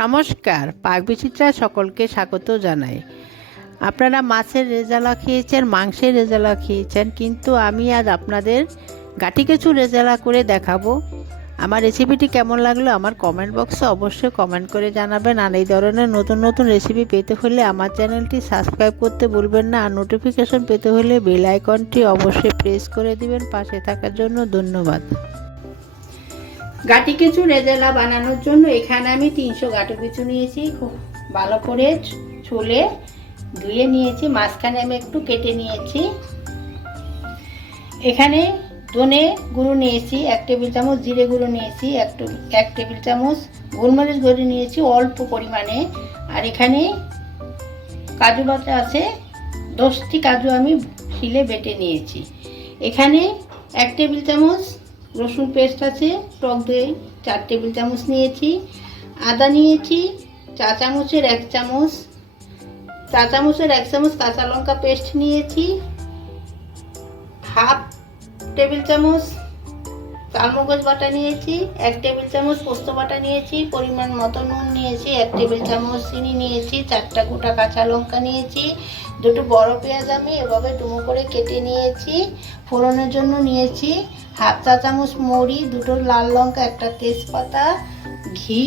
নমস্কার, পাক বিচিত্রা সকলকে স্বাগত জানাই। আপনারা মাছের রেজালা খেয়েছেন, মাংসের রেজালা খেয়েছেন, কিন্তু আমি আজ আপনাদের গাটি কিছু রেজালা করে দেখাবো। আমার রেসিপিটি কেমন লাগল আমার কমেন্ট বক্সে অবশ্যই কমেন্ট করে জানাবেন। আর এই ধরনের নতুন নতুন রেসিপি পেতে হলে আমার চ্যানেলটি সাবস্ক্রাইব করতে ভুলবেন না। আর নোটিফিকেশন পেতে হলে বেল আইকনটি অবশ্যই প্রেস করে দিবেন। পাশে থাকার জন্য ধন্যবাদ। গাটি কিছু রেজালা বানানোর জন্য এখানে আমি তিনশো গাটি কিছু নিয়েছি, খুব ভালো করে ছুলে ধুয়ে নিয়েছি, মাঝখানে আমি একটু কেটে নিয়েছি। এখানে ধনে গুঁড়ো নিয়েছি, এক টেবিল চামচ জিরে গুঁড়ো নিয়েছি, এক এক টেবিল চামচ গোলমরিচ গুঁড়ো নিয়েছি অল্প পরিমাণে। আর এখানে কাজু বাটা আছে, দশটি কাজু আমি শিলে বেটে নিয়েছি। এখানে এক টেবিল চামচ রসুন পেস্ট আছে, টক দই, চার টেবিল চামচ নিয়েছি, আদা নিয়েছি, চা চামচের এক চামচ, চা চামচের এক চামচ কাঁচা লঙ্কা পেস্ট নিয়েছি, হাফ টেবিল চামচ চালমগজ বাটা নিয়েছি, এক টেবিল চামচ পোস্ত বাটা নিয়েছি, পরিমাণ মতো নুন নিয়েছি, এক টেবিল চামচ চিনি নিয়েছি, চারটা গোটা কাঁচা লঙ্কা নিয়েছি, দুটো বড় পেঁয়াজ আমি এভাবে ডুমো করে কেটে নিয়েছি, ফোড়নের জন্য নিয়েছি হাফ চা চামচ মৌরি, দুটো লাল লঙ্কা, একটা তেজপাতা, ঘি,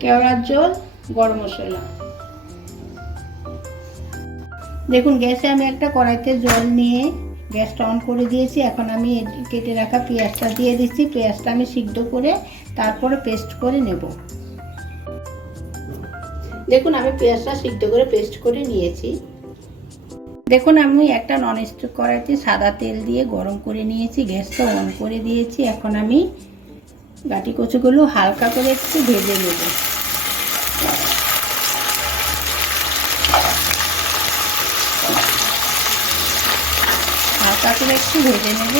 কেওড়ার জল, গরম মশলা। দেখুন, গ্যাসে আমি একটা কড়াইতে জল নিয়ে গ্যাসটা অন করে দিয়েছি। এখন আমি কেটে রাখা পেঁয়াজটা দিয়ে দিচ্ছি। পেঁয়াজটা আমি সিদ্ধ করে তারপরে পেস্ট করে নেব। দেখুন, আমি পেঁয়াজটা সিদ্ধ করে পেস্ট করে নিয়েছি। দেখুন আমি একটা নন স্টিক কড়াইতে সাদা তেল দিয়ে গরম করে নিয়েছি, গ্যাসটা অন করে দিয়েছি। এখন আমি গাটি কচুগুলো হালকা করে একটু ভেজে নেব। হালকা করে একটু ভেজে নেব।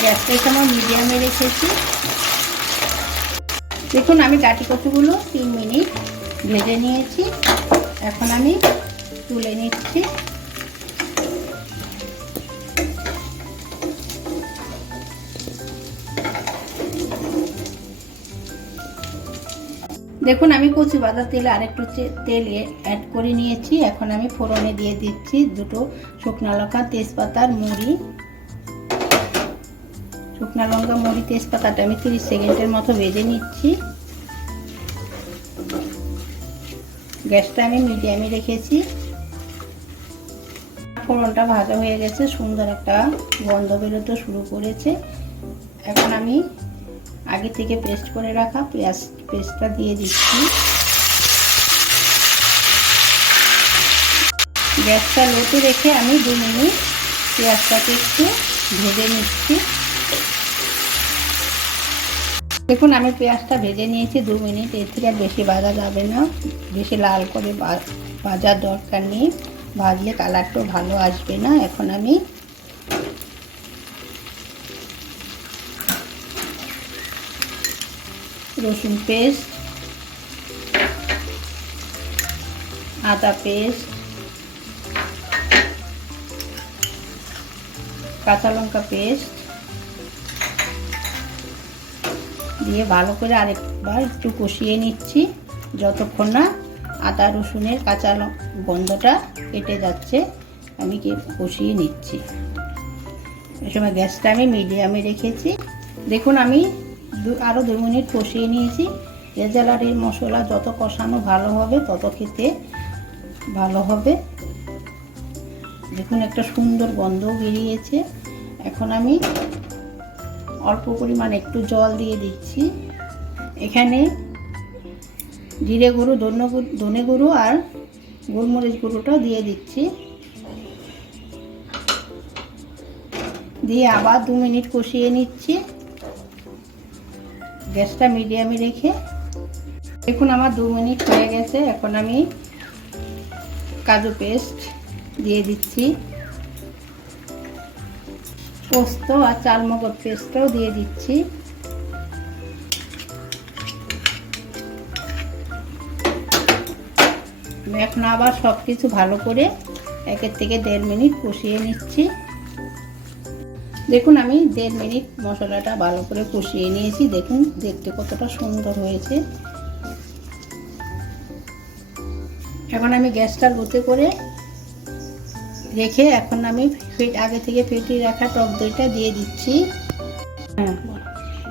গ্যাসটা সময় মিডিয়ামে রেখেছি। দেখুন আমি গাটি কচুগুলো তিন মিনিট ভেজে নিয়েছি। এখন আমি তুলে নিচ্ছি। দেখুন, আমি কচু বাঁধা তেলে আরেকটু তেল অ্যাড করে নিয়েছি। এখন আমি ফোড়নে দিয়ে দিচ্ছি দুটো শুকনো লঙ্কা তেজপাতার মুড়ি। শুকনো লঙ্কা, মুড়ি, তেজপাতাটা আমি তিরিশ সেকেন্ডের মতো ভেজে নিচ্ছি। গ্যাসটা আমি মিডিয়ামে রেখেছি। ফোড়নটা ভাজা হয়ে গেছে, সুন্দর একটা গন্ধ বেরোতে শুরু করেছে। এখন আমি আগে থেকে পেস্ট করে রাখা পেঁয়াজ পেস্টটা দিয়ে দিচ্ছি। গ্যাসটা লোতে রেখে আমি দু মিনিট পেঁয়াজটাকে একটু ভেজে নিচ্ছি। দেখুন, আমি পেঁয়াজটা ভেজে নিয়েছি দু মিনিট, এর থেকে বেশি ভাজা যাবে না। বেশি লাল করে ভাজার দরকার নেই। ভাজলে কালারটাও ভালো আসবে না? এখন আমি রসুন পেস্ট, আদা পেস্ট, কাঁচা লঙ্কা পেস্ট দিয়ে ভালো করে আরেকবার একটু কষিয়ে নিচ্ছি, যতক্ষণ না আদা রসুনের কাঁচা গন্ধটা কেটে যাচ্ছে। আমি কি কষিয়ে নিচ্ছি। এই সময় গ্যাসটা আমি মিডিয়ামে রেখেছি। দেখুন, আমি দু আরও দু মিনিট কষিয়ে নিয়েছি। রেজালার এই মশলা যত কষানো ভালো হবে, তত খেতে ভালো হবে। দেখুন, একটা সুন্দর গন্ধও বেরিয়েছে। এখন আমি অল্প পরিমাণ একটু জল দিয়ে দিচ্ছি। এখানে জিরে গুঁড়ো, ধন্য ধনে গুঁড়ো আর গোলমরিচ গুঁড়োটা দিয়ে দিচ্ছি। দিয়ে আবার দু মিনিট কষিয়ে নিচ্ছি। গ্যাসটা মিডিয়ামে রেখে। দেখুন আমার দু মিনিট হয়ে গেছে, এখন আমি কাজু পেস্ট দিয়ে দিচ্ছি। পোস্ত আর চালমগজ পেস্টটাও দিয়ে দিচ্ছি। এখন আবার সব কিছু ভালো করে একের থেকে দেড় মিনিট কষিয়ে নিচ্ছি। দেখুন, আমি দেড় মিনিট মশলাটা ভালো করে কষিয়ে নিয়েছি। দেখুন, দেখতে কতটা সুন্দর হয়েছে। এখন আমি গ্যাসটা লোতে করে রেখে এখন আমি আগে থেকে ফেটিয়ে রাখা টক দইটা দিয়ে দিচ্ছি। হ্যাঁ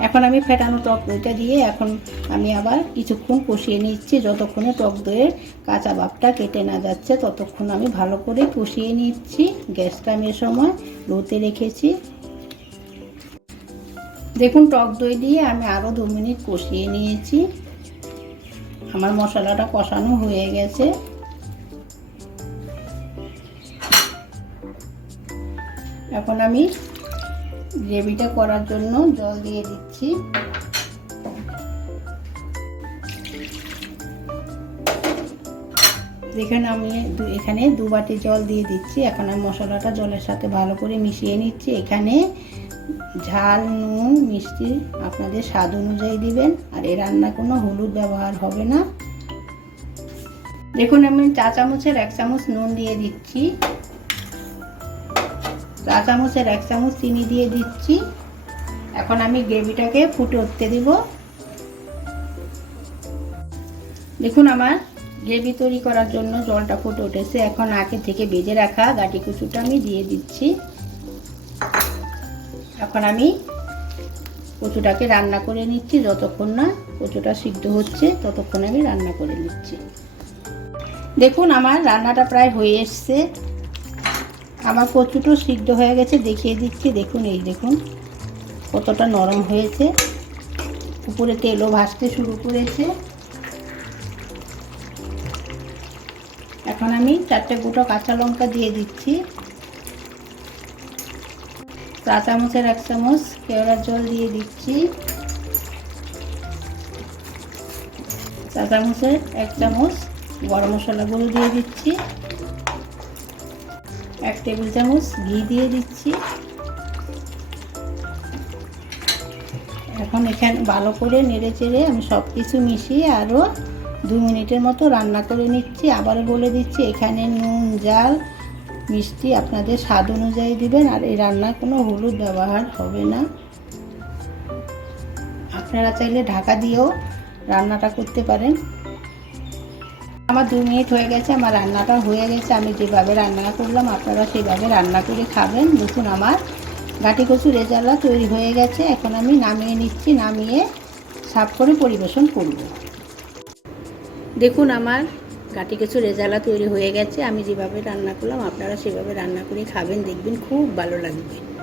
এখন আমি ফেটানো টক দইটা দিয়ে এখন আমি আবার কিছুক্ষণ কষিয়ে নিচ্ছি। যতক্ষণে টক দইয়ের কাঁচা ভাবটা কেটে না যাচ্ছে, ততক্ষণ আমি ভালো করে কষিয়ে নিচ্ছি। গ্যাসটা আমি সময় লোতে রেখেছি। দেখুন, টক দই দিয়ে আমি আরও দু মিনিট কষিয়ে নিয়েছি। আমার মশলাটা কষানো হয়ে গেছে। এখন আমি গ্রেভিটা করার জন্য জল দিয়ে দিচ্ছি। দেখুন, আমি এখানে দু বাটি জল দিয়ে দিচ্ছি। এখন আমি মশলাটা জলের সাথে ভালো করে মিশিয়ে নিচ্ছি। এখানে ঝাল, নুন, মিষ্টি আপনাদের স্বাদ অনুযায়ী দিবেন। আর এ রান্না কোনো হলুদ ব্যবহার হবে না। দেখুন, আমি চা চামচের এক চামচ নুন দিয়ে দিচ্ছি। চা চামচের এক চামচ চিনি দিয়ে দিচ্ছি। এখন আমি গ্রেভিটাকে ফুটে উঠতে দিব। দেখুন আমার গ্রেভি তৈরি করার জন্য জলটা ফুটে উঠেছে। এখন আগে থেকে বেজে রাখা গাটি কুচুটা আমি দিয়ে দিচ্ছি। এখন আমি কচুটাকে রান্না করে নিচ্ছি। যতক্ষণ না কচুটা সিদ্ধ হচ্ছে, ততক্ষণ আমি রান্না করে নিচ্ছি। দেখুন আমার রান্নাটা প্রায় হয়ে এসছে। আমার কচুটো সিদ্ধ হয়ে গেছে, দেখিয়ে দিচ্ছি। দেখুন, এই দেখুন, কতটা নরম হয়েছে। উপরে তেলও ভাসতে শুরু করেছে। এখন আমি চারটে গুঁটো কাঁচা লঙ্কা দিয়ে দিচ্ছি। চা চামচের এক চামচ কেওড়ার জল দিয়ে দিচ্ছি। চা চামচের এক চামচ গরম মশলা গুঁড়ো দিয়ে দিচ্ছি। এক টেবিল চামচ ঘি দিয়ে দিচ্ছি। এখন এখানে ভালো করে নেড়ে চেড়ে আমি সব কিছু মিশিয়ে আরও দু মিনিটের মতো রান্না করে নিচ্ছি। আবারও বলে দিচ্ছি, এখানে নুন, জাল, মিষ্টি আপনাদের স্বাদ অনুযায়ী দিবেন আর এই রান্নায় কোনো হলুদ ব্যবহার হবে না। আপনারা চাইলে ঢাকা দিয়েও রান্নাটা করতে পারেন। আমার দু মিনিট হয়ে গেছে, আমার রান্নাটা হয়ে গেছে। আমি যেভাবে রান্না করলাম, আপনারা সেভাবে রান্না করে খাবেন। দেখুন আমার গাটি কচু রেজালা তৈরি হয়ে গেছে। এখন আমি নামিয়ে নিচ্ছি, নামিয়ে সাফ করে পরিবেশন করব। দেখুন আমার গাটি কচু রেজালা তৈরি হয়ে গেছে। আমি যেভাবে রান্না করলাম, আপনারা সেভাবে রান্না করে খাবেন, দেখবেন খুব ভালো লাগবে।